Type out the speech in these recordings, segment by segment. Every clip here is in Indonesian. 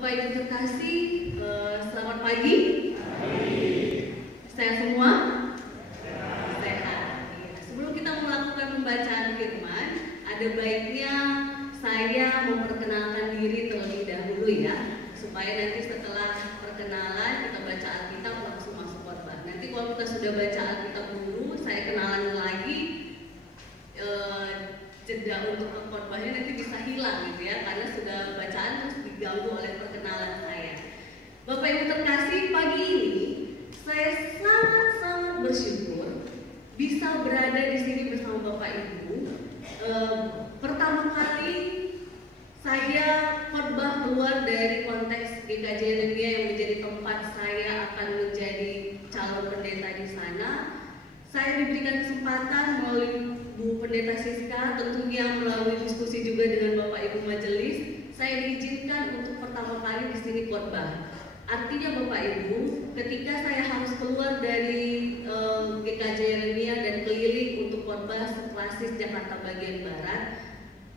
Bapak Ibu terkasih, selamat pagi. Saya semua sehat. Sebelum kita melakukan pembacaan firman, ada baiknya saya memperkenalkan diri terlebih dahulu ya, supaya nanti setelah perkenalan kita baca Alkitab langsung masuk khotbah. Nanti kalau kita sudah baca Alkitab dulu, saya kenalan lagi, jeda untuk khotbahnya nanti bisa hilang gitu ya, karena sudah bacaan terus diganggu oleh perkenalan saya. Bapak Ibu terkasih, pagi ini saya sangat bersyukur bisa berada di sini bersama Bapak Ibu. Pertama kali saya khotbah keluar dari konteks GKJ Yeremia yang menjadi tempat saya akan menjadi calon pendeta di sana. Saya diberikan kesempatan melalui Bu Pendeta Siska, tentunya melalui diskusi juga dengan Bapak Ibu Majelis, saya diizinkan untuk pertama kali di sini khotbah. Artinya Bapak Ibu, ketika saya harus keluar dari GKJ Yeremia dan keliling untuk khotbah seklasis Jakarta bagian Barat,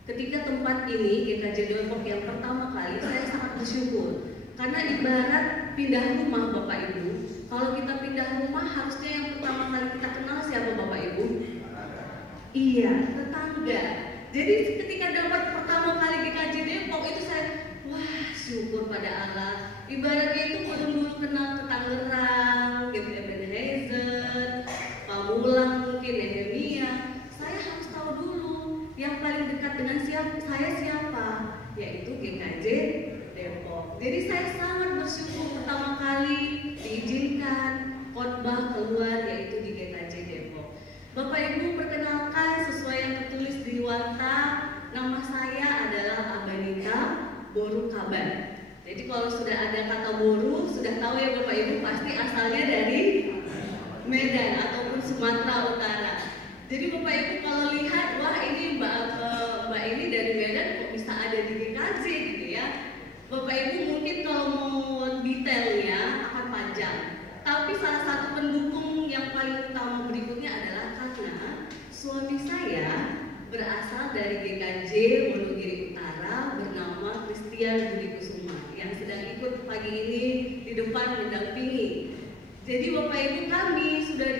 ketika tempat ini GKJ Depok yang pertama kali, saya sangat bersyukur. Karena ibarat pindah rumah Bapak Ibu, kalau kita pindah rumah harusnya yang pertama kali kita kenal siapa Bapak Ibu? Iya, tetangga. Jadi ketika dapat pertama kali GKJ Depok itu saya, wah syukur pada Allah. Ibaratnya itu belum dulu kenal Tetanggerang, gitu, Ebenezer, Pamulang mungkin, Nehemia. Saya harus tahu dulu yang paling dekat dengan saya siapa, yaitu GKJ Depok. Jadi saya sangat bersyukur pertama kali diizinkan khotbah keluar yaitu di GKJ Depok. Bapak Ibu perkenalkan sesuai yang tertulis di warta, nama saya adalah Abanita Boru Kaban. Jadi kalau sudah ada kata Boru, sudah tahu ya Bapak Ibu pasti asalnya dari Medan ataupun Sumatera Utara. Jadi Bapak Ibu kalau lihat, wah ini Mbak ini dari Medan kok bisa ada di GKJ gitu ya. Bapak Ibu mungkin kalau mau detailnya akan panjang. Tapi salah satu pendukung yang paling utama berikutnya adalah karena suami saya berasal dari GKJ Wonogiri Utara bernama Christian Budi Kusuma yang sedang ikut pagi ini di depan mendampingi. Jadi Bapak Ibu kami sudah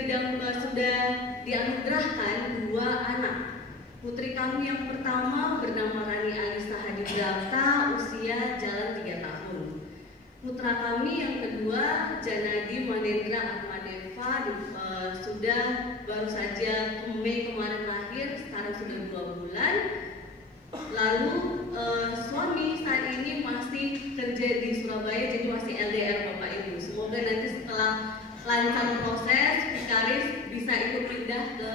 dianugerahkan 2 anak. Putri kami yang pertama bernama Rani Alisa Hadibrata, usia jalan 3 tahun. Putra kami yang kedua Janadi Manendra Atmadeva, sudah baru saja Mei kemarin lahir, sekarang sudah 2 bulan. Lalu suami saat ini masih kerja di Surabaya, jadi masih LDR Bapak Ibu. Semoga nanti setelah lancar proses Vikaris bisa ikut pindah ke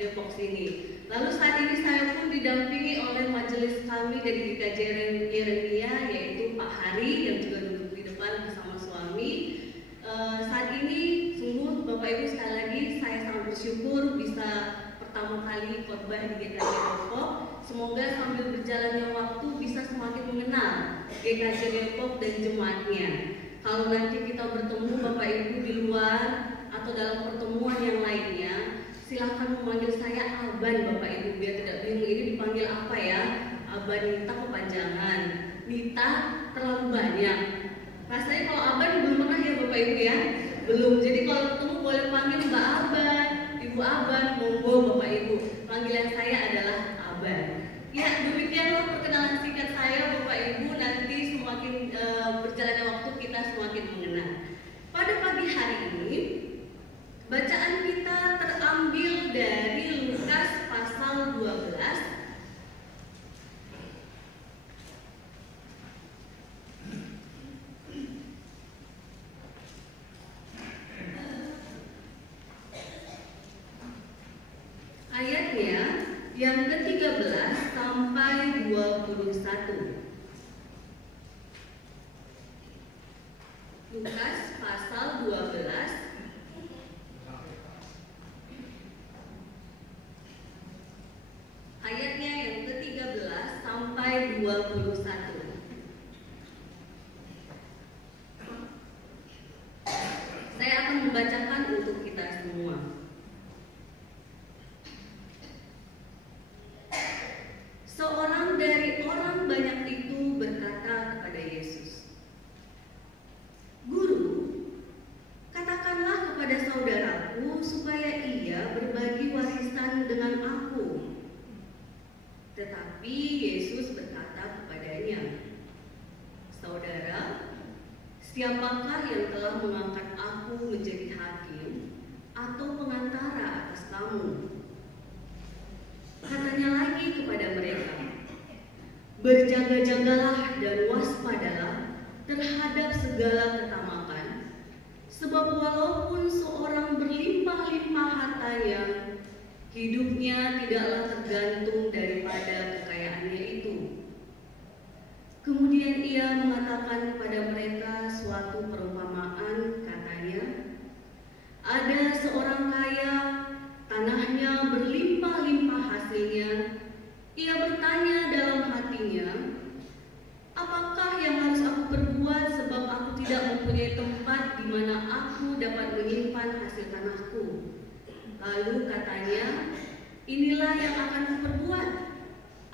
Depok sini. Lalu saat ini saya pun didampingi oleh majelis kami dari GKJ Yeremia, yaitu Pak Hari yang juga duduk di depan bersama suami. Saat ini sungguh Bapak Ibu sekali lagi saya sangat bersyukur bisa pertama kali khotbah di GKJ Depok. Semoga sambil berjalannya waktu bisa semakin mengenal GKJ Depok dan jemaatnya. Kalau nanti kita bertemu Bapak Ibu di luar atau dalam pertemuan yang lainnya, silahkan memanggil saya Aban Bapak Ibu, biar tidak bingung ini dipanggil apa ya. Aban Nita kepanjangan, Nita terlalu banyak. Rasanya kalau Aban belum pernah ya Bapak Ibu ya, belum. Jadi kalau ketemu boleh panggil Mbak Aban, Ibu Aban, monggo Bapak Ibu. Panggilan saya adalah Aban. Ya demikianlah perkenalan singkat saya Bapak Ibu. Nanti semakin berjalannya waktu kita semakin mengenal. Pada pagi hari ini bacaan kita terambil dari Lukas pasal 12 ayatnya yang ke-13 sampai 21. Siapakah yang telah mengangkat aku menjadi hakim atau pengantara atas kamu? Katanya lagi kepada mereka, berjaga-jagalah dan waspadalah terhadap segala ketamakan, sebab walaupun seorang berlimpah-limpah hartanya, hidupnya tidaklah tergantung daripada kekayaannya itu. Kemudian ia mengatakan kepada mereka suatu perumpamaan, katanya, ada seorang kaya, tanahnya berlimpah-limpah hasilnya. Ia bertanya dalam hatinya, apakah yang harus aku perbuat sebab aku tidak mempunyai tempat di mana aku dapat menyimpan hasil tanahku? Lalu katanya, inilah yang akan kuperbuat.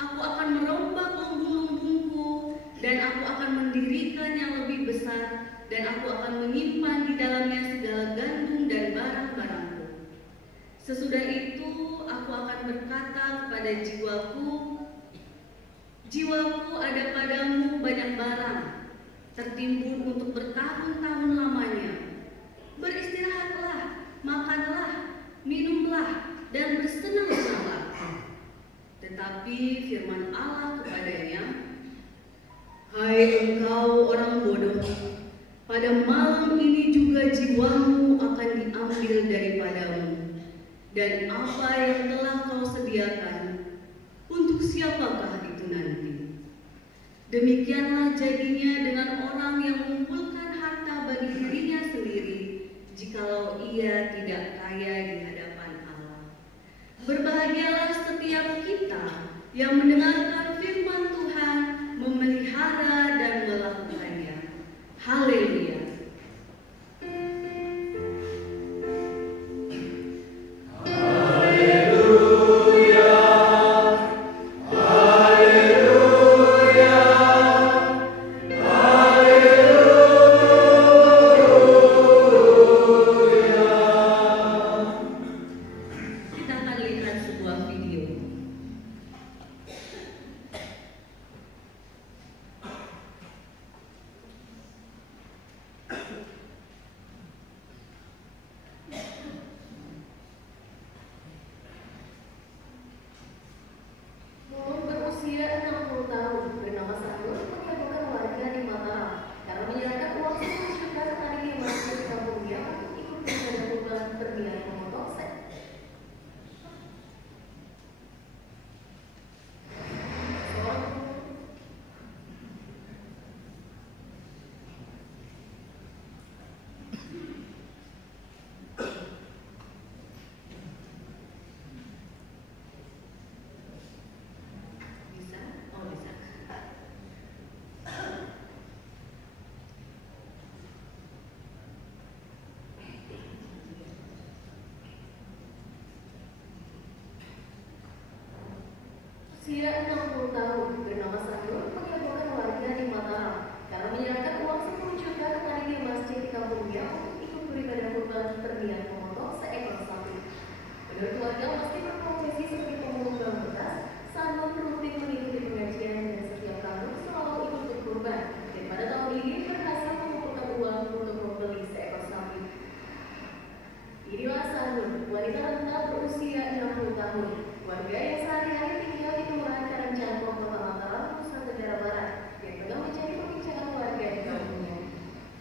Aku akan merombak lumbung-lumbungku dan aku akan mendirikan yang lebih besar dan aku akan menyimpan di dalamnya segala gandum dan barang-barangku. Sesudah itu aku akan berkata kepada jiwaku, jiwaku ada padamu banyak barang, tertimbun untuk bertahun-tahun lamanya. Beristirahatlah, makanlah, minumlah, dan bersenang-senanglah. Tetapi firman Allah kepadanya, hai engkau orang bodoh, pada malam ini juga jiwamu akan diambil daripadamu. Dan apa yang telah kau sediakan, untuk siapakah itu nanti? Demikianlah jadinya dengan orang yang mengumpulkan harta bagi dirinya sendiri, jikalau ia tidak kaya di hadapan Allah. Berbahagialah setiap kita yang mendengarkan firman Tuhan, memelihara dan melakukannya. Haleluya. Usia 60 tahun, bernama Sanur, menghebohkan warga di Mataram karena menyerahkan uang 10 juta kepada di masjid di kampungnya untuk ikut beribadah kurban berniat memotong seekor sapi. Menurut warga, meski berprofesi sebagai pemulung barang bekas, Sanur rutin mengikuti pengajian dan setiap tahun selalu ikut berkurban. Dan pada tahun ini berhasil mengumpulkan uang untuk membeli seekor sapi. Inilah Sanur, wanita renta berusia 60 tahun. Warga yang sehari-hari tinggal di Kelurahan Karangcangkong, Kota Mataram, Nusa Tenggara Barat, yang tengah menjadi perbincangan warga di kampungnya.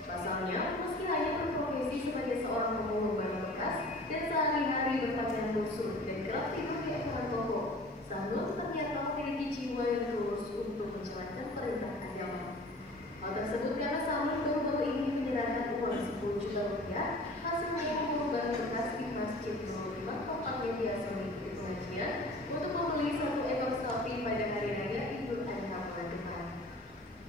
Pasalnya, meski hanya berprofesi sebagai seorang pemulung barang bekas dan sehari-hari berpakaian lusuh dan kerap tidur di ekangan toko, Sanur ternyata memiliki jiwa yang tulus untuk menjalankan perintah agama. Hal tersebut karena Sanur baru-baru ini menyerahkan uang 10 juta rupiah hasil pemulung barang bekas di Masjid Nurul Iman, tempatnya biasa mengikuti pengajian untuk membeli 1 ekor sapi pada hari raya Idul Adha bulan depan.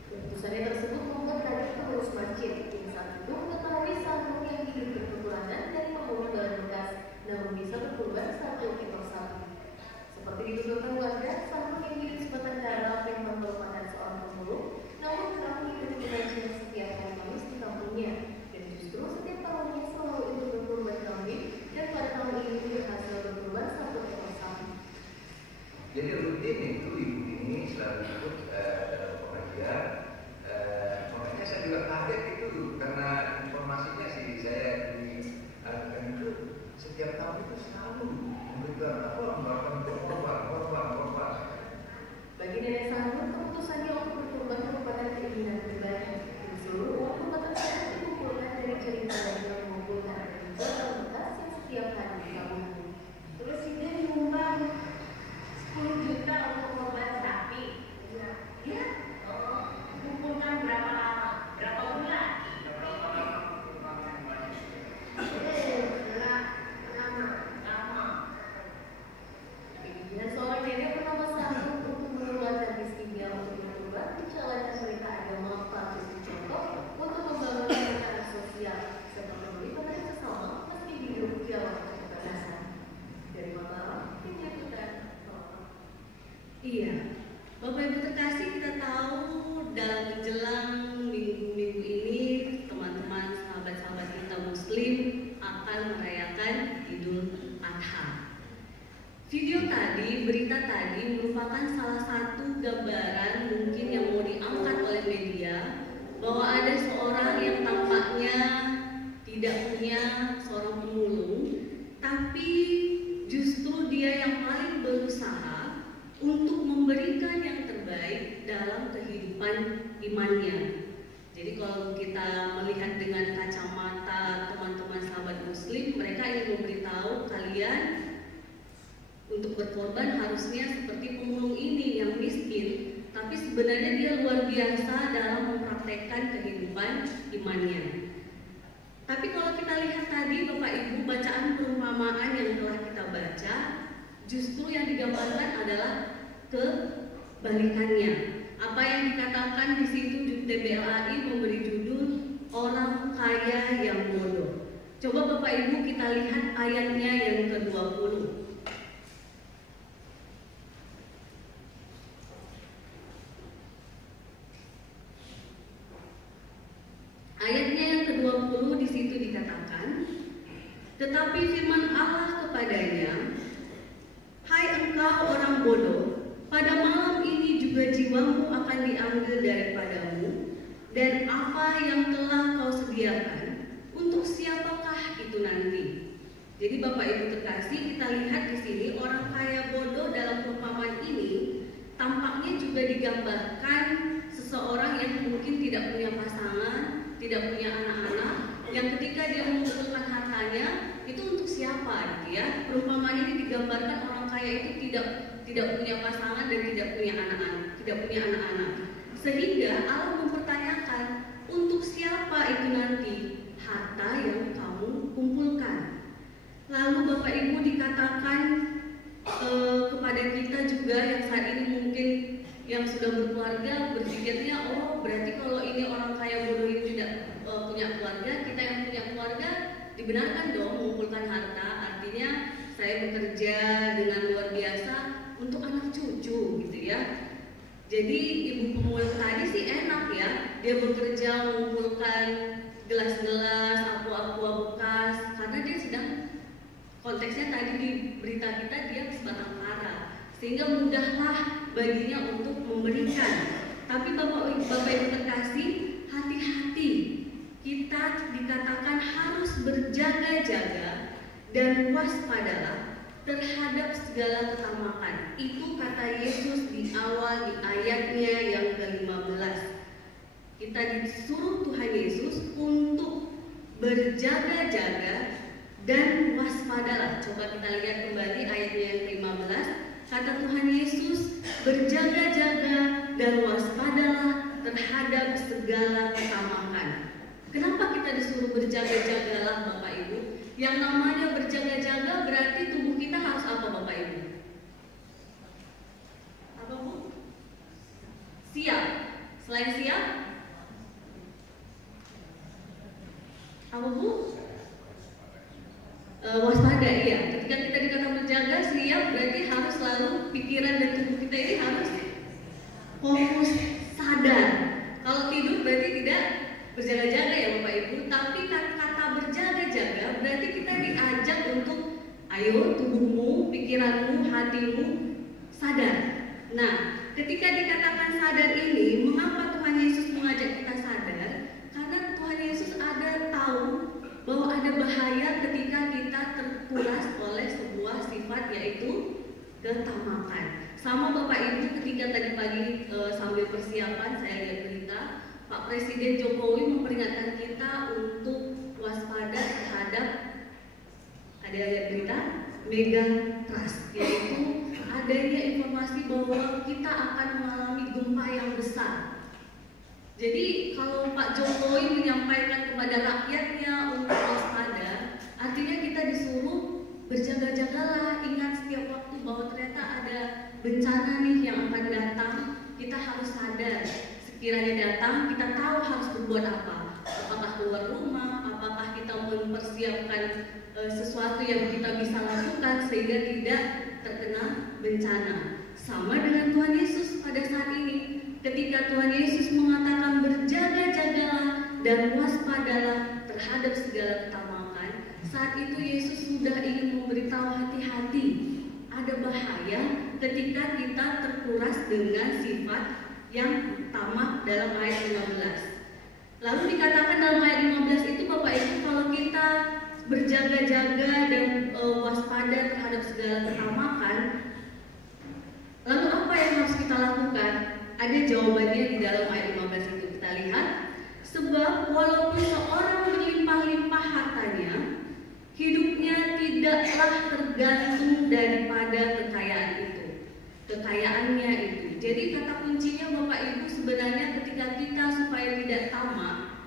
Keputusannya tersebut membuat kader pengurus masjid yang saat itu mengetahui Sanur yang hidup berkekurangan dari pemulung barang bekas, namun bisa berkurban 1 ekor sapi. Seperti dituturkan warga, Sanur yang hidup sebatang kara memang merupakan seorang pemulung, namun kerap mengikuti pengajian setiap hari Kamis di kampungnya, dan justru setiap tahunnya selalu ikut berkurban kambing, dan pada tahun ini berhasil berkurban 1 ekor sapi. Jadi rutin itu ibu ini selalu ikut dalam pengajian. Makanya saya juga kaget itu bahwa ada seorang yang tampaknya tidak punya seorang pemulung, tapi justru dia yang paling berusaha untuk memberikan yang terbaik dalam kehidupan imannya. Jadi kalau kita melihat dengan kacamata teman-teman sahabat muslim, mereka ingin memberitahu kalian untuk berkorban harusnya seperti pemulung ini yang miskin, tapi sebenarnya dia luar biasa dalam mempraktekkan kehidupan imannya. Tapi kalau kita lihat tadi Bapak Ibu, bacaan perumpamaan yang telah kita baca, justru yang digambarkan adalah kebalikannya. Apa yang dikatakan di situ TBLAI memberi judul orang kaya yang bodoh. Coba Bapak Ibu kita lihat ayatnya yang ke-20. Ayatnya yang ke-20 di situ dikatakan, tetapi firman Allah kepadanya, hai engkau orang bodoh, pada malam ini juga jiwamu akan diambil daripadamu, dan apa yang telah kau sediakan, untuk siapakah itu nanti? Jadi Bapak Ibu terkasih, kita lihat di sini orang kaya bodoh dalam perumpamaan ini tampaknya juga digambarkan seseorang yang mungkin tidak punya pasangan, tidak punya anak-anak, yang ketika dia mengumpulkan hartanya itu untuk siapa, gitu ya? Perumpamaan ini digambarkan orang kaya itu tidak punya pasangan dan tidak punya anak-anak. Sehingga Allah mempertanyakan, untuk siapa itu nanti harta yang kamu kumpulkan? Lalu Bapak Ibu dikatakan kepada kita juga yang saat ini mungkin yang sudah berkeluarga berpikirnya, oh berarti kalau ini orang kaya bodoh ini tidak punya keluarga, kita yang punya keluarga dibenarkan dong mengumpulkan harta. Artinya saya bekerja dengan luar biasa untuk anak cucu gitu ya. Jadi ibu pemulung tadi sih enak ya, dia bekerja mengumpulkan gelas-gelas, aqua bekas, karena dia sedang, konteksnya tadi di berita kita dia sebatang kara, sehingga mudahlah baginya untuk memberikan. Tapi Bapak Ibu terkasih, hati-hati, kita dikatakan harus berjaga-jaga dan waspadalah terhadap segala ketamakan. Itu kata Yesus di awal di ayatnya yang ke-15. Kita disuruh Tuhan Yesus untuk berjaga-jaga dan waspadalah. Coba kita lihat kembali ayatnya yang ke-15. Kata Tuhan Yesus, berjaga-jaga dan waspadalah terhadap segala ketamakan. Kenapa kita disuruh berjaga-jagalah Bapak Ibu? Yang namanya berjaga-jaga berarti tubuh kita harus apa Bapak Ibu? Apa Bu? Siap. Selain siap? Apa Bu? Waspada, iya. Ketika kita dikata berjaga, siap berarti harus selalu pikiran dan tubuh kita ini harus fokus, sadar. Kalau tidur berarti tidak berjaga-jaga ya Bapak Ibu. Tapi kata berjaga-jaga berarti kita diajak untuk ayo tubuhmu, pikiranmu, hatimu sadar. Nah, ketika dikatakan sadar ini, mengapa Tuhan Yesus mengajak kita sadar? Karena Tuhan Yesus ada tahu bahwa ada bahaya ketika kita terkuras oleh sebuah sifat yaitu ketamakan. Sama Bapak Ibu ketika tadi pagi sambil persiapan saya lihat berita, Pak Presiden Jokowi memperingatkan kita untuk waspada terhadap, ada lihat berita, mega trust, yaitu adanya informasi bahwa kita akan mengalami gempa yang besar. Jadi kalau Pak Jokowi menyampaikan kepada rakyatnya untuk waspada, artinya kita disuruh berjaga-jagalah, ingat setiap waktu bahwa ternyata ada bencana nih yang akan datang. Kita harus sadar, sekiranya datang kita tahu harus berbuat apa. Apakah keluar rumah, apakah kita mempersiapkan sesuatu yang kita bisa lakukan sehingga tidak terkena bencana. Sama dengan Tuhan Yesus pada saat ini. Ketika Tuhan Yesus mengatakan berjaga-jagalah dan waspadalah terhadap segala ketamakan, saat itu Yesus sudah ingin memberitahu hati-hati. Ada bahaya ketika kita terkuras dengan sifat yang tamak dalam ayat 15. Lalu dikatakan dalam ayat 15 itu Bapak Ibu, kalau kita berjaga-jaga dan waspada terhadap segala ketamakan, lalu apa yang harus kita lakukan? Ada jawabannya di dalam ayat 15 itu. Kita lihat, sebab walaupun seorang berlimpah-limpah hartanya, hidupnya tidaklah tergantung daripada kekayaannya itu. Jadi kata kuncinya Bapak Ibu sebenarnya ketika kita supaya tidak tamak,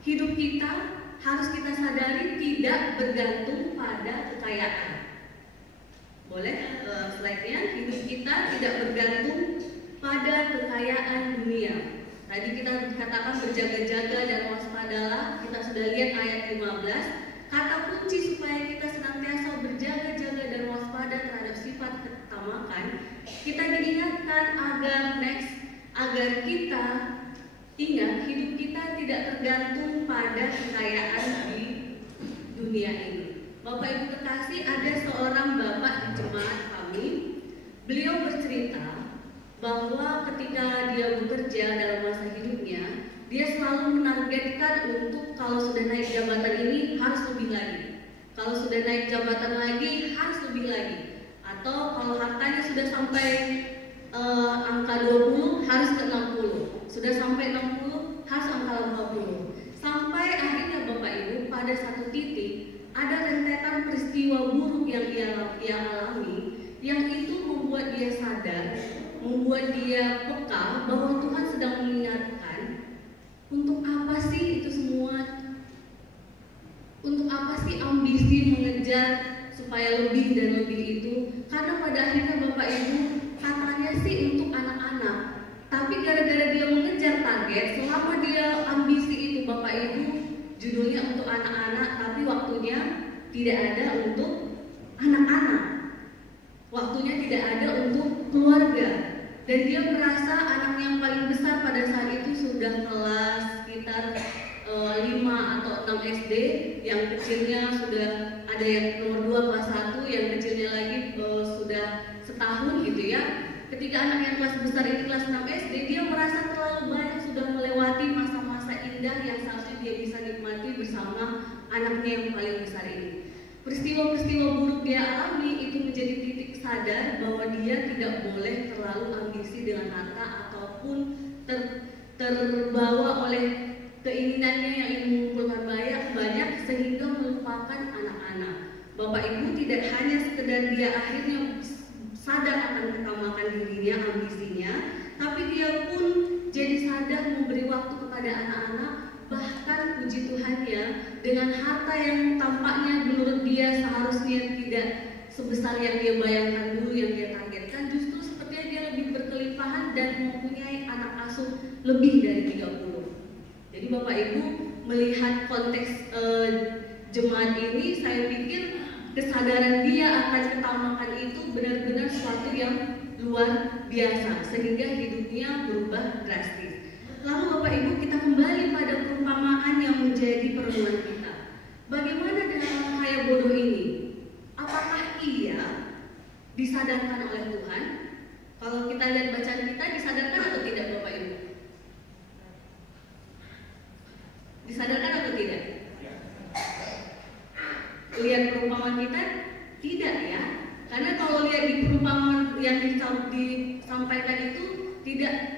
hidup kita harus kita sadari tidak bergantung pada kekayaan. Boleh slide-nya, hidup kita tidak bergantung pada kekayaan dunia. Tadi kita katakan berjaga-jaga dan waspadalah, kita sudah lihat ayat 15. Kata kunci supaya kita senantiasa berjaga-jaga dan waspada terhadap sifat ketamakan, kita diingatkan agar kita ingat hidup kita tidak tergantung pada kekayaan di dunia ini. Bapak Ibu kekasih, ada seorang bapak di jemaat kami. Beliau bercerita bahwa ketika dia bekerja dalam masa hidupnya, dia selalu menargetkan untuk kalau sudah naik jabatan ini harus lebih lagi, kalau sudah naik jabatan lagi harus lebih lagi, atau kalau hartanya sudah sampai angka 20 harus ke 60, sudah sampai 60 harus angka 50, sampai akhirnya Bapak Ibu pada satu titik ada rentetan peristiwa buruk yang ia alami, yang itu membuat dia sadar, membuat dia peka bahwa Tuhan sedang mengingatkan, untuk apa sih itu semua? Untuk apa sih ambisi mengejar supaya lebih dan lebih itu? Karena pada akhirnya Bapak Ibu katanya sih untuk anak-anak, tapi gara-gara dia mengejar target, selama dia ambisi itu Bapak Ibu judulnya untuk anak-anak, tapi waktunya tidak ada untuk anak-anak, waktunya tidak ada untuk keluarga. Dan dia merasa anak yang paling besar pada saat itu sudah kelas sekitar 5 atau 6 SD, yang kecilnya sudah ada yang nomor 2 kelas 1, yang kecilnya lagi sudah setahun gitu ya. Ketika anak yang kelas besar ini kelas 6 SD, dia merasa terlalu banyak sudah melewati masa-masa indah yang seharusnya dia bisa nikmati bersama anaknya yang paling besar ini. Peristiwa-peristiwa buruk dia alami itu menjadi titik sadar bahwa dia tidak boleh terlalu ambisi dengan harta ataupun terbawa oleh keinginannya yang ingin mengumpulkan banyak sehingga melupakan anak-anak. Bapak Ibu, tidak hanya sekedar dia akhirnya sadar akan ketamakan dirinya, ambisinya, tapi dia pun jadi sadar memberi waktu kepada anak-anak. Bahkan puji Tuhan ya, dengan harta yang tampaknya menurut dia seharusnya tidak sebesar yang dia bayangkan dulu, yang dia targetkan, justru sepertinya dia lebih berkelimpahan dan mempunyai anak asuh lebih dari 30. Jadi Bapak Ibu melihat konteks jemaat ini, saya pikir kesadaran dia akan ketamakan itu benar-benar sesuatu yang luar biasa, sehingga hidupnya berubah drastis. Lalu Bapak Ibu, kita kembali pada perumpamaan yang menjadi perenungan kita. Bagaimana dengan orang kaya bodoh ini? Apakah ia disadarkan oleh Tuhan? Kalau kita lihat bacaan kita, disadarkan atau tidak Bapak Ibu? Disadarkan atau tidak? Lihat perumpamaan kita? Tidak ya. Karena kalau lihat di perumpamaan yang disampaikan itu,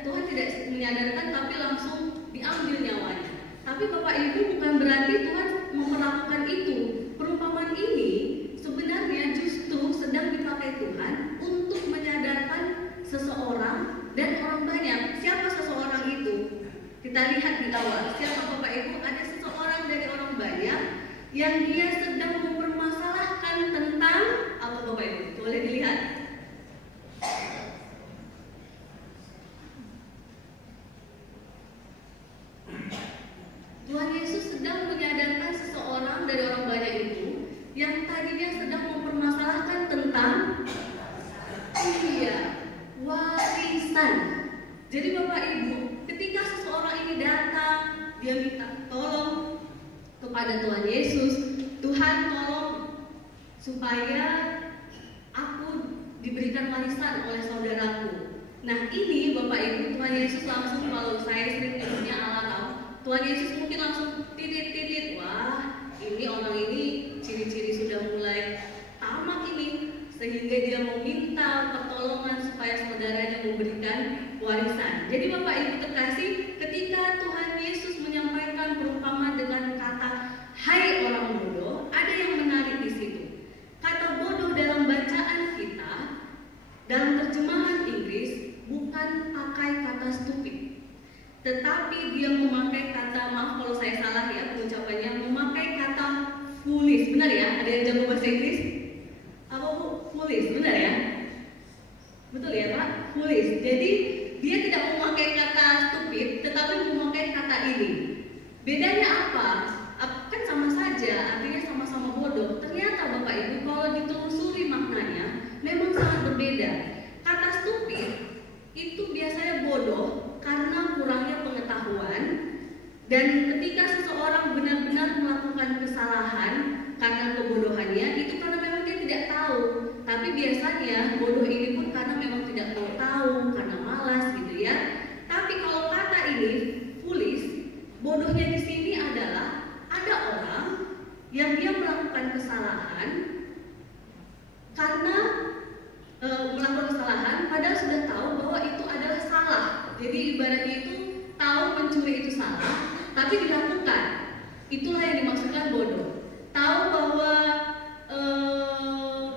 Tuhan tidak menyadarkan, tapi langsung diambil nyawanya. Tapi Bapak Ibu, bukan berarti Tuhan memperlakukan itu. Perumpamaan ini sebenarnya justru sedang dipakai Tuhan untuk menyadarkan seseorang dan orang banyak. Siapa seseorang itu? Kita lihat di awal. Siapa Bapak Ibu? Ada seseorang dari orang banyak yang dia sedang mempermasalahkan tentang apa Bapak Ibu? Boleh dilihat. Tuhan Yesus sedang menyadarkan seseorang dari orang banyak itu yang tadinya sedang mempermasalahkan tentang warisan. Jadi Bapak Ibu, ketika seseorang ini datang, dia minta tolong kepada Tuhan Yesus, Tuhan tolong supaya aku diberikan warisan oleh saudaraku. Nah ini Bapak Ibu, Tuhan Yesus langsung, kalau saya sering menyebutnya alarm, Tuhan Yesus mungkin langsung titit-titit, wah ini orang ini ciri-ciri sudah mulai tamak ini, sehingga dia meminta pertolongan supaya saudaranya memberikan warisan. Jadi Bapak Ibu terkasih, ketika Tuhan Yesus menyampaikan perumpamaan dengan kata hai orang bodoh, ada yang menarik di situ. Kata bodoh dalam bacaan kita, dalam terjemahan Inggris bukan pakai kata stupid, tetapi dia memakai kata, maaf kalau saya salah ya pengucapannya, memakai kata foolish. Benar ya? Ada yang jago bahasa Inggris? Apa Bu? Foolish, benar ya? Betul ya Pak? Foolish. Jadi dia tidak memakai kata stupid, tetapi memakai kata ini. Bedanya apa? Kan sama saja, artinya sama-sama bodoh. Ternyata Bapak Ibu kalau ditelusuri maknanya memang sangat berbeda. Kata stupid itu biasanya bodoh karena kurangnya pengetahuan, dan ketika seseorang benar-benar melakukan kesalahan karena kebodohannya, itu karena memang dia tidak tahu. Tapi biasanya bodoh ini pun karena memang tidak mau tahu, karena malas gitu ya. Tapi kalau kata ini foolish, bodohnya di sini adalah ada orang yang dia melakukan kesalahan karena melakukan kesalahan padahal sudah tahu bahwa itu adalah salah. Jadi ibaratnya itu tahu mencuri itu salah, tapi dilakukan. Itulah yang dimaksudkan bodoh. Tahu bahwa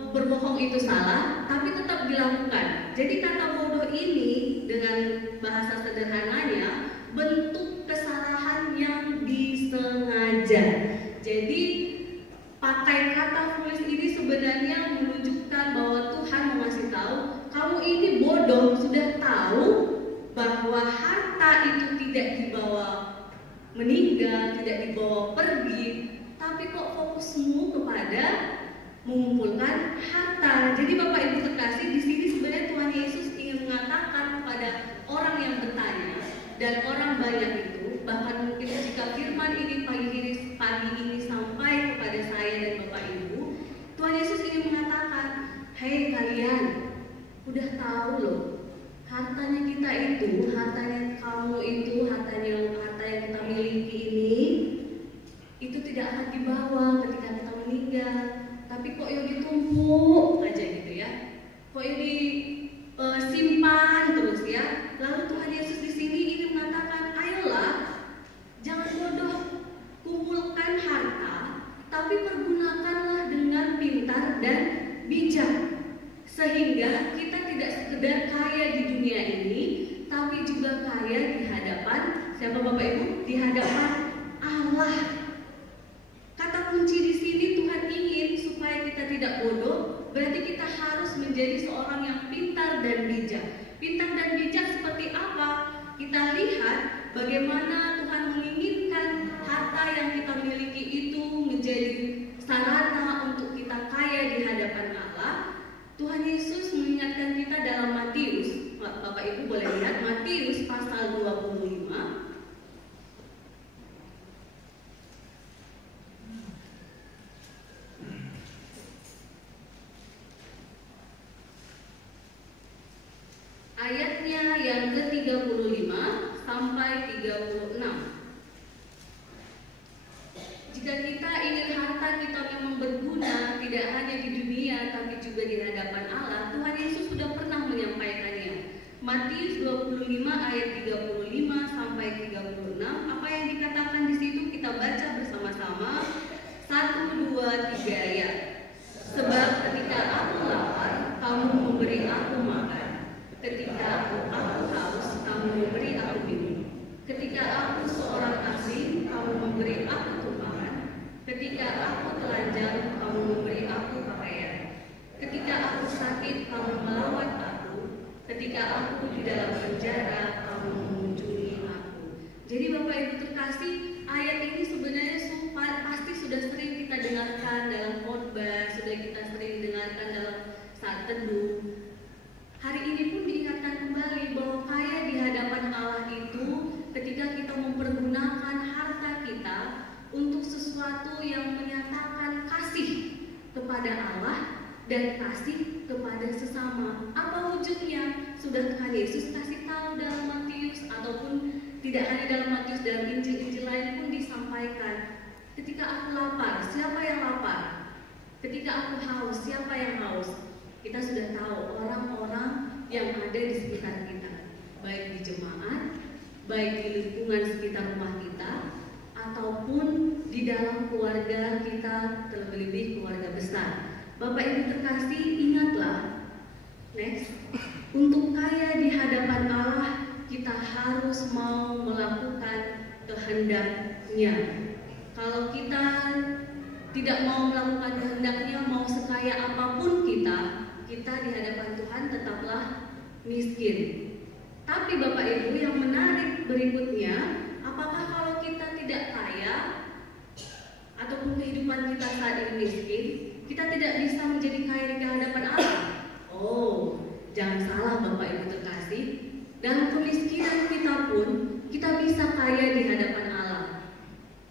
berbohong itu salah, tapi tetap dilakukan. Jadi kata bodoh ini dengan bahasa sederhananya bentuk kesalahan yang disengaja. Jadi pakai kata foolish ini sebenarnya menunjukkan bahwa Tuhan mengasih tahu, kamu ini bodoh, sudah tahu bahwa harta itu tidak dibawa meninggal, tidak dibawa pergi, tapi kok fokusmu kepada mengumpulkan harta. Jadi Bapak Ibu terkasih, di sini sebenarnya Tuhan Yesus ingin mengatakan kepada orang yang bertanya dan orang banyak itu, bahkan mungkin jika firman ini pagi ini sampai kepada saya dan Bapak Ibu, Tuhan Yesus ingin mengatakan, hei kalian, udah tahu loh, hartanya kita itu, hartanya kamu itu, harta yang kita miliki ini, itu tidak akan dibawa ketika kita meninggal. Tapi kok yang ditumpuk aja gitu ya, kok yang disimpan terus ya. Lalu Tuhan Yesus di sini ingin mengatakan, ayolah, jangan bodoh, kumpulkan harta, tapi pergunakanlah dengan pintar dan bijak, sehingga kita tidak sekedar kaya di dunia ini, tapi juga kaya di hadapan siapa Bapak Ibu? Di hadapan Allah. Kata kunci di sini Tuhan ingin supaya kita tidak bodoh, berarti kita harus menjadi seorang yang pintar dan bijak. Pintar dan bijak seperti apa? Kita lihat bagaimana Tuhan menginginkan harta yang kita miliki itu menjadi sarana untuk kita kaya di hadapan Allah. Tuhan Yesus mengingatkan kita dalam Matius, Bapak Ibu boleh lihat Matius pasal 25. Ayatnya yang ke-35 sampai 36. Jika kita ingin harta kita memang berguna, tidak hanya di dunia tapi juga di hadapan Allah, Tuhan Yesus sudah pernah menyampaikannya. Matius 25 ayat 35 sampai 36. Apa yang dikatakan di situ kita baca bersama-sama. 1, 2, 3 ya. Sebab ketika aku lapar, kamu memberi aku makan. Ketika aku haus, kamu memberi aku minum. Ketika aku seorang asing, kamu memberi aku tumpahan. Ketika aku telanjang, kamu memberi aku pakaian. Ketika aku sakit, kamu melawat aku. Ketika aku di dalam penjara, kamu mengunjungi aku. Jadi Bapak Ibu terkasih, ayat ini sebenarnya pasti sudah sering kita dengarkan dalam khotbah, sudah kita sering dengarkan dalam saat teduh. Hari ini pun diingatkan kembali bahwa kaya di hadapan Allah itu ketika kita mempergunakan harta kita untuk sesuatu yang menyatakan kasih kepada Allah dan kasih kepada sesama. Apa wujudnya? Sudah Tuhan Yesus kasih tahu dalam Matius, ataupun tidak hanya dalam Matius, dalam Injil-Injil sampaikan, ketika aku lapar, siapa yang lapar? Ketika aku haus, siapa yang haus? Kita sudah tahu orang-orang yang ada di sekitar kita, baik di jemaat, baik di lingkungan sekitar rumah kita, ataupun di dalam keluarga kita, terlebih-lebih keluarga besar. Bapak Ibu terkasih, ingatlah, next, untuk kaya di hadapan Allah, kita harus mau melakukan kehendaknya. Kalau kita tidak mau melakukan kehendaknya, mau sekaya apapun kita di hadapan Tuhan tetaplah miskin. Tapi Bapak Ibu, yang menarik berikutnya, apakah kalau kita tidak kaya ataupun kehidupan kita saat ini miskin, kita tidak bisa menjadi kaya di hadapan Allah? Oh, jangan salah Bapak Ibu terkasih. Dalam kemiskinan kita pun, kita bisa kaya di hadapan Allah.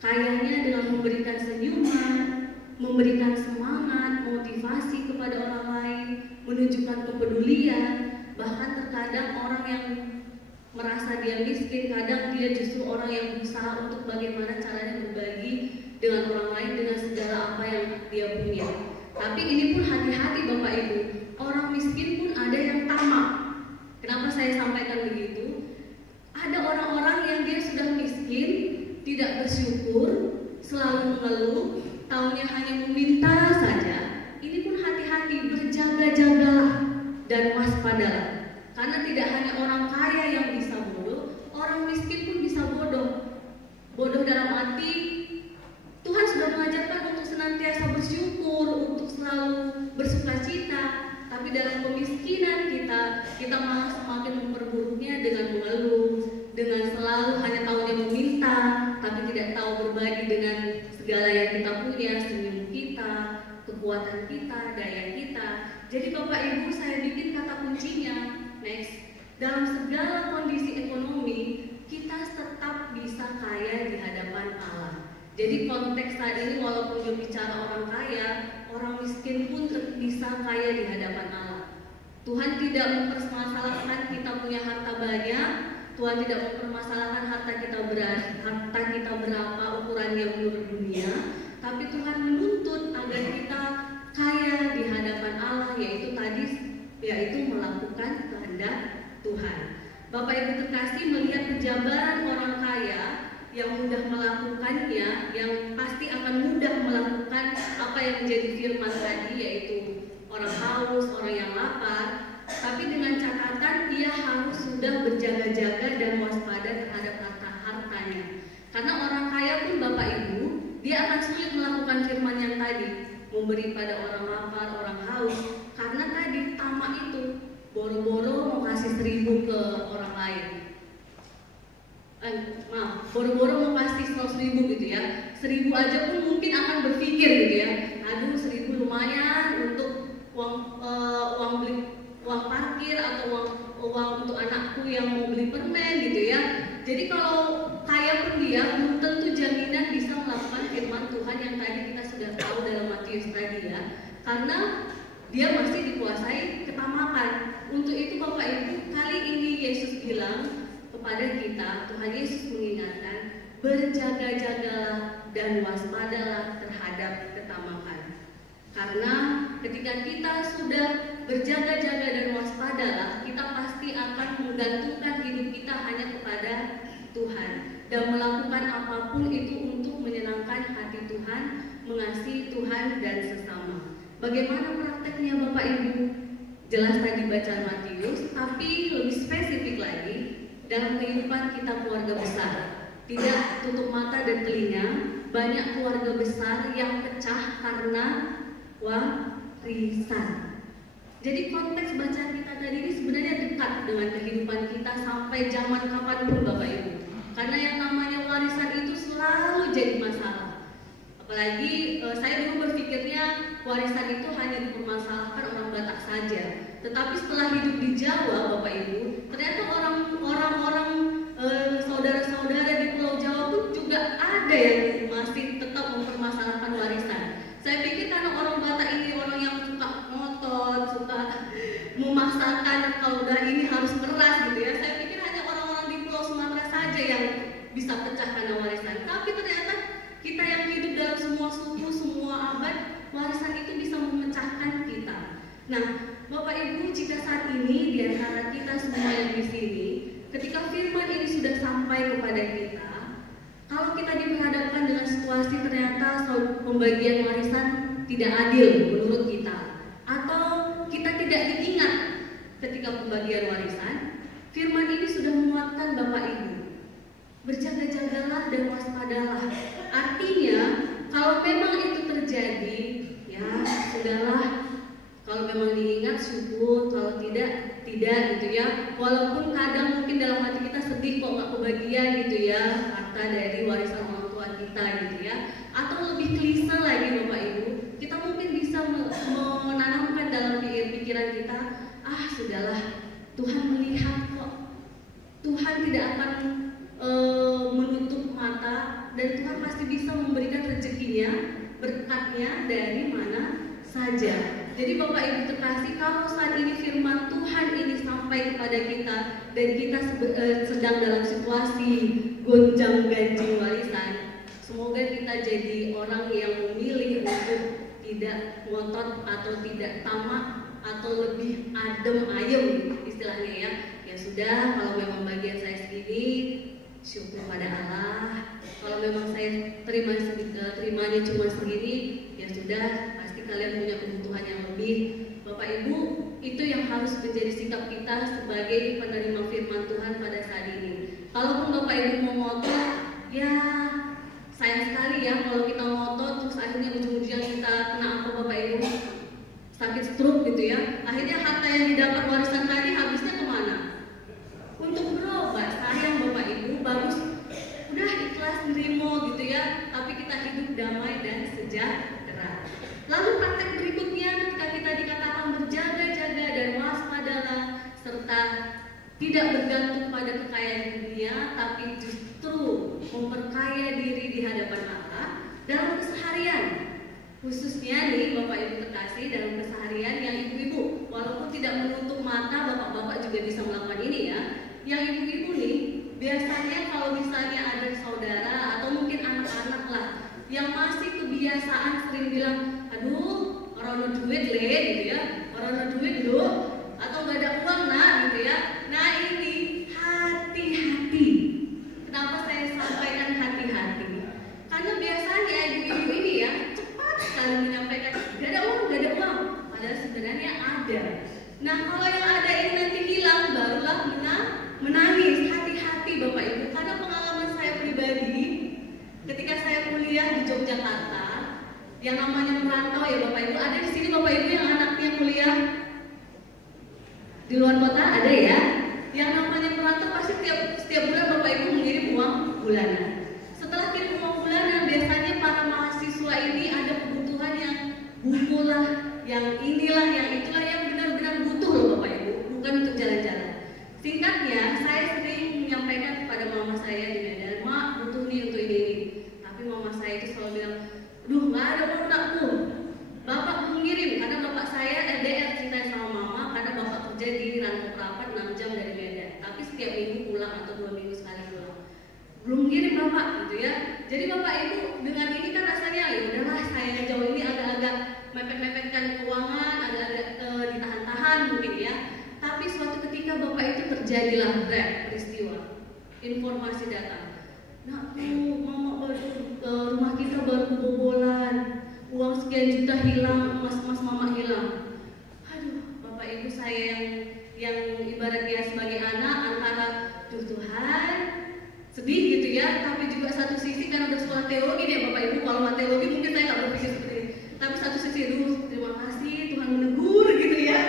Kayanya dengan memberikan senyuman, memberikan semangat, motivasi kepada orang lain, menunjukkan kepedulian. Bahkan terkadang orang yang merasa dia miskin, kadang dia justru orang yang berusaha untuk bagaimana caranya berbagi dengan orang lain dengan segala apa yang dia punya. Tapi ini pun hati-hati Bapak Ibu, orang miskin pun ada yang tamak. Kenapa saya sampaikan begitu? Ada orang-orang yang dia sudah miskin, tidak bersyukur, selalu mengeluh, taunya hanya meminta saja. Ini pun hati-hati, berjaga-jagalah dan waspadalah. Karena tidak hanya orang kaya yang bisa bodoh, orang miskin pun bisa bodoh. Bodoh dalam arti Tuhan sudah mengajarkan untuk senantiasa bersyukur, untuk selalu bersukacita. Tapi dalam kemiskinan kita malah semakin memperburuknya dengan mengeluh, dengan selalu hanya tahunya meminta, tapi tidak tahu berbagi dengan segala yang kita punya, senyum kita, kekuatan kita, daya kita. Jadi Bapak Ibu, saya bikin kata kuncinya, next, dalam segala kondisi ekonomi, kita tetap bisa kaya di hadapan Allah. Jadi konteks saat ini walaupun berbicara orang kaya, orang miskin pun bisa kaya di hadapan Allah. Tuhan tidak mempermasalahkan kita punya harta banyak, Tuhan tidak mempermasalahkan harta kita berapa ukurannya menurut dunia, tapi Tuhan menuntut agar kita kaya di hadapan Allah, yaitu melakukan kehendak Tuhan. Bapak Ibu terkasih, melihat penjabaran orang kaya yang mudah melakukannya, yang pasti akan mudah melakukan apa yang menjadi firman tadi, yaitu orang haus, orang yang lapar, tapi dengan catatan dia harus sudah berjaga-jaga dan waspada terhadap hartanya. Karena orang kaya pun Bapak Ibu, dia akan sulit melakukan firman yang tadi, memberi pada orang lapar, orang haus, karena tadi tamak itu, boro-boro mau kasih 1.000 ke orang lain. Boro-boro mau kasih 100.000 gitu ya, 1.000 aja pun mungkin akan berpikir gitu ya, aduh 1.000 lumayan untuk uang parkir atau uang untuk anakku yang mau beli permen gitu ya. Jadi kalau kaya pun dia belum tentu jaminan bisa melakukan firman Tuhan yang tadi kita sudah tahu dalam Matius tadi ya, karena dia masih dikuasai ketamakan. Untuk itu Bapak Ibu, kali ini Yesus bilang kepada kita, Tuhan Yesus mengingatkan, berjaga-jagalah dan waspadalah terhadap ketamakan. Karena ketika kita sudah berjaga-jaga dan waspadalah, kita pasti akan menggantungkan hidup kita hanya kepada Tuhan dan melakukan apapun itu untuk menyenangkan hati Tuhan, mengasihi Tuhan dan sesama. Bagaimana prakteknya Bapak Ibu? Jelas tadi bacaan Matius, tapi lebih spesifik lagi dalam kehidupan kita keluarga besar. Tidak tutup mata dan telinga, banyak keluarga besar yang pecah karena warisan. Jadi konteks bacaan kita tadi ini sebenarnya dekat dengan kehidupan kita sampai zaman kapanpun Bapak Ibu. Karena yang namanya warisan itu selalu jadi masalah. Apalagi saya dulu berpikirnya warisan itu hanya dipermasalahkan orang Batak saja. Tetapi setelah hidup di Jawa Bapak Ibu, ternyata orang-orang saudara-saudara di Pulau Jawa pun juga ada yang masih tetap mempermasalahkan warisan. Saya pikir karena orang Batak ini orang yang suka ngotot, suka memaksakan kalau udah ini harus keras gitu ya. Saya pikir hanya orang-orang di Pulau Sumatera saja yang bisa pecah karena warisan. Tapi ternyata warisan itu bisa memecahkan kita. Nah, Bapak Ibu, jika saat ini di antara kita semua yang di sini, ketika firman ini sudah sampai kepada kita, kalau kita diperhadapkan dengan situasi ternyata pembagian warisan tidak adil menurut kita, atau kita tidak diingat ketika pembagian warisan, firman ini sudah menguatkan Bapak Ibu. Berjaga-jagalah dan waspadalah. Artinya, kalau memang itu terjadi, ya sudahlah. Kalau memang diingat syukur, kalau tidak gitu ya. Walaupun kadang mungkin dalam hati kita sedih kok nggak kebagian gitu ya, harta dari warisan orang tua kita gitu ya. Atau lebih klise lagi Bapak Ibu, kita mungkin bisa menanamkan dalam pikiran kita, sudahlah, Tuhan melihat kok. Tuhan tidak akan menutup mata, dan Tuhan pasti bisa memberikan rezekinya, berkatnya dari mana saja. Jadi Bapak Ibu terkasih, kalau saat ini firman Tuhan ini sampai kepada kita dan kita sedang dalam situasi gonjang-ganjing warisan, semoga kita jadi orang yang memilih untuk tidak ngotot atau tidak tamak atau lebih adem ayem istilahnya ya. Ya sudah, kalau memang bagian saya segini, syukur pada Allah. Kalau memang saya terimanya cuma segini, ya sudah, pasti kalian punya kebutuhan yang lebih. Bapak Ibu, itu yang harus menjadi sikap kita sebagai penerima firman Tuhan pada saat ini. Kalaupun Bapak Ibu mau ngotot, ya sayang sekali ya kalau kita ngotot terus akhirnya ujung-ujungnya kita kena apa Bapak Ibu? Sakit stroke gitu ya. Akhirnya harta yang didapat warisan tadi habisnya kemana? Untuk berobat. Sayang Bapak Ibu, bagus udah ikhlas nerimo gitu ya, tapi kita hidup damai dan sejahtera. Lalu praktek berikutnya, ketika kita dikatakan berjaga-jaga dan waspadalah serta tidak bergantung pada kekayaan dunia, tapi justru memperkaya diri di hadapan Allah dalam keseharian. Khususnya nih Bapak Ibu terkasih, dalam keseharian yang ibu-ibu, walaupun tidak menutup mata, bapak-bapak juga bisa melakukan ini ya. Yang ibu-ibu nih, biasanya kalau misalnya ada saudara atau mungkin anak-anak lah yang masih kebiasaan sering bilang, aduh orang ada duit le gitu ya, orang ada duit loh, atau nggak ada uang nak gitu ya. Nah ini hati-hati. Kenapa saya sampaikan hati-hati? Karena biasanya ibu-ibu ini ya cepat sekali menyampaikan gak ada uang, padahal sebenarnya ada. Nah kalau yang ada ini nanti hilang, barulah menangis. Hati-hati Bapak Ibu, karena pengalaman saya pribadi ketika saya kuliah di Yogyakarta, yang namanya merantau ya Bapak Ibu. Ada di sini Bapak Ibu yang anaknya kuliah di luar kota, ada ya? Yang namanya merantau pasti setiap bulan Bapak Ibu mengirim uang bulanan. Setelah kirim uang bulanan, biasanya para mahasiswa ini ada kebutuhan yang buku lah, yang inilah, yang itulah, yang benar-benar butuh loh Bapak Ibu, bukan untuk jalan-jalan. Singkatnya, saya sering menyampaikan kepada mama saya di Medan, mak butuh nih untuk ini. Tapi mama saya itu selalu bilang, duh nggak ada uang nakku, bapak mengirim. Karena bapak saya LDR cinta sama mama, karena bapak kerja di Rantau Perapat 6 jam dari Medan. Tapi setiap minggu pulang atau 2 minggu sekali pulang. Belum ngirim bapak gitu ya. Jadi bapak ibu dengan ini kan rasanya ya udahlah, saya jauh ini agak-agak mepet-mepetkan keuangan, agak-agak ditahan-tahan mungkin ya. Tapi suatu ketika bapak itu terjadilah peristiwa, informasi datang. Nah, mama baru rumah kita baru kebobolan, uang sekian juta hilang, emas mama hilang. Aduh, bapak ibu saya yang ibaratnya sebagai anak antara Tuhan sedih gitu ya, tapi juga satu sisi karena udah sekolah teologi deh bapak ibu. Kalau nggak teologi mungkin saya nggak berpikir seperti ini. Tapi satu sisi, terima kasih Tuhan menegur gitu ya.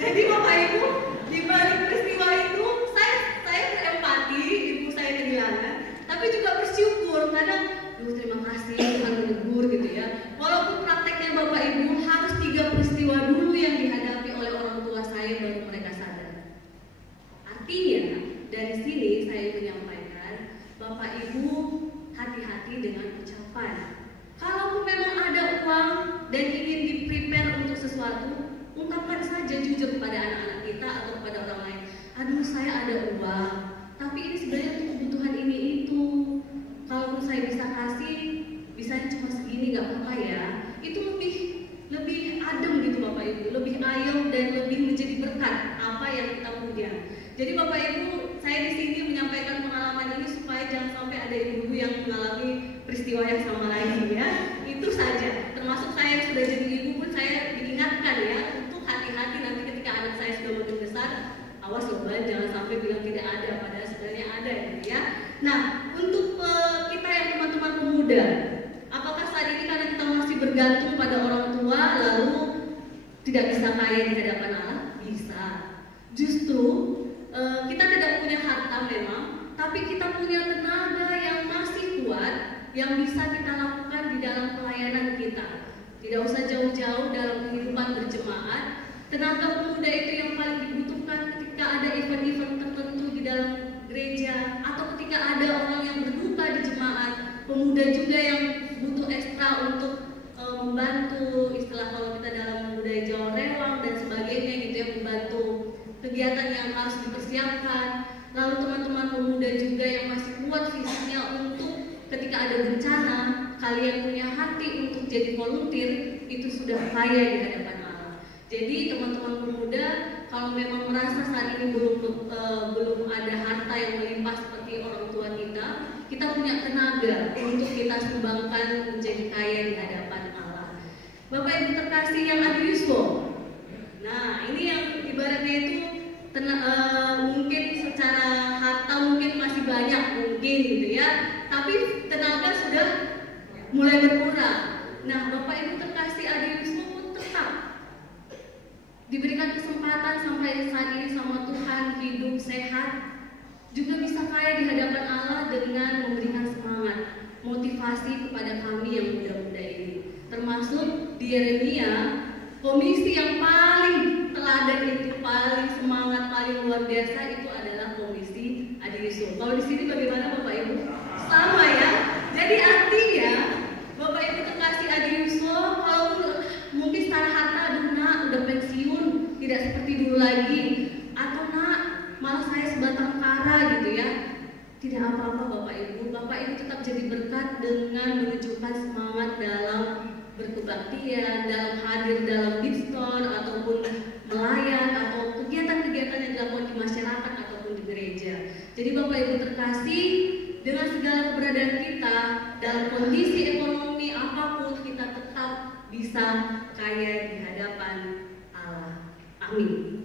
Jadi bapak ibu, di balik peristiwa itu saya berempati, ibu saya kehilangan, tapi juga bersyukur karena terima kasih Tuhan menegur gitu ya. Walaupun prakteknya bapak ibu harus 3 peristiwa dulu yang dihadapi oleh orang tua saya baru mereka sadar. Artinya dari sini saya menyampaikan, bapak ibu hati-hati dengan ucapan. Kalau memang ada uang dan ingin di-prepare untuk sesuatu, ungkapkan saja jujur kepada anak-anak kita atau kepada orang lain. Aduh saya ada uang, tapi ini sebenarnya untuk kebutuhan ini itu. Kalau saya bisa kasih, bisanya cuma segini nggak apa-apa ya. Itu berkat apa yang kita punya. Jadi Bapak Ibu, saya di sini menyampaikan pengalaman ini supaya jangan sampai ada ibu-ibu yang mengalami peristiwa yang sama lagi ya. Itu saja. Termasuk saya yang sudah jadi ibu pun saya diingatkan ya untuk hati-hati nanti ketika anak saya sudah makin besar. Awas loh, jangan sampai bilang tidak ada, padahal sebenarnya ada ya. Nah, untuk kita yang teman-teman pemuda, apakah saat ini karena kita masih bergantung pada orang tua lalu tidak bisa kaya di hadapan Allah? Bisa. Justru kita tidak punya harta memang, tapi kita punya tenaga yang masih kuat yang bisa kita lakukan di dalam pelayanan kita. Tidak usah jauh-jauh dalam kehidupan berjemaat. Tenaga pemuda itu yang paling dibutuhkan ketika ada event-event tertentu di dalam gereja atau ketika ada orang yang berduka di jemaat. Pemuda juga yang butuh ekstra untuk membantu, istilah kalau kita dalam budaya Jawa, rewang dan sebagainya gitu ya, membantu kegiatan yang harus dipersiapkan. Lalu teman-teman pemuda juga yang masih kuat fisiknya untuk ketika ada bencana, kalian punya hati untuk jadi volunteer, itu sudah kaya di hadapan Allah. Jadi teman-teman pemuda, kalau memang merasa saat ini belum ada harta yang melimpah seperti orang tua kita punya tenaga untuk kita sumbangkan menjadi kaya di hadapan Allah. Bapak Ibu terkasih yang adiuswo. Nah, ini yang ibaratnya itu mungkin secara harta mungkin masih banyak mungkin gitu ya, tapi tenaga sudah mulai berkurang. Nah, Bapak Ibu terkasih adiuswo pun tetap diberikan kesempatan sampai saat ini sama Tuhan, hidup sehat, juga bisa kaya di hadapan Allah dengan memberikan semangat, motivasi kepada kami yang muda-muda ini. Termasuk di Yeremia, komisi yang paling teladan itu, paling semangat, paling luar biasa itu adalah komisi adiuswo. Kalau di sini bagaimana Bapak Ibu? Sama ya. Jadi artinya Bapak Ibu terkasih adiuswo, kalau mungkin secara harta, aduh nak udah pensiun, tidak seperti dulu lagi, atau nak malah saya sebatang kara gitu ya. Tidak apa-apa Bapak Ibu tetap jadi berkat dengan menunjukkan semangat dalam berkebaktian, dalam hadir dalam gift store ataupun melayan atau kegiatan-kegiatan yang dilakukan di masyarakat ataupun di gereja. Jadi Bapak Ibu terkasih, dengan segala keberadaan kita dalam kondisi ekonomi apapun, kita tetap bisa kaya di hadapan Allah. Amin.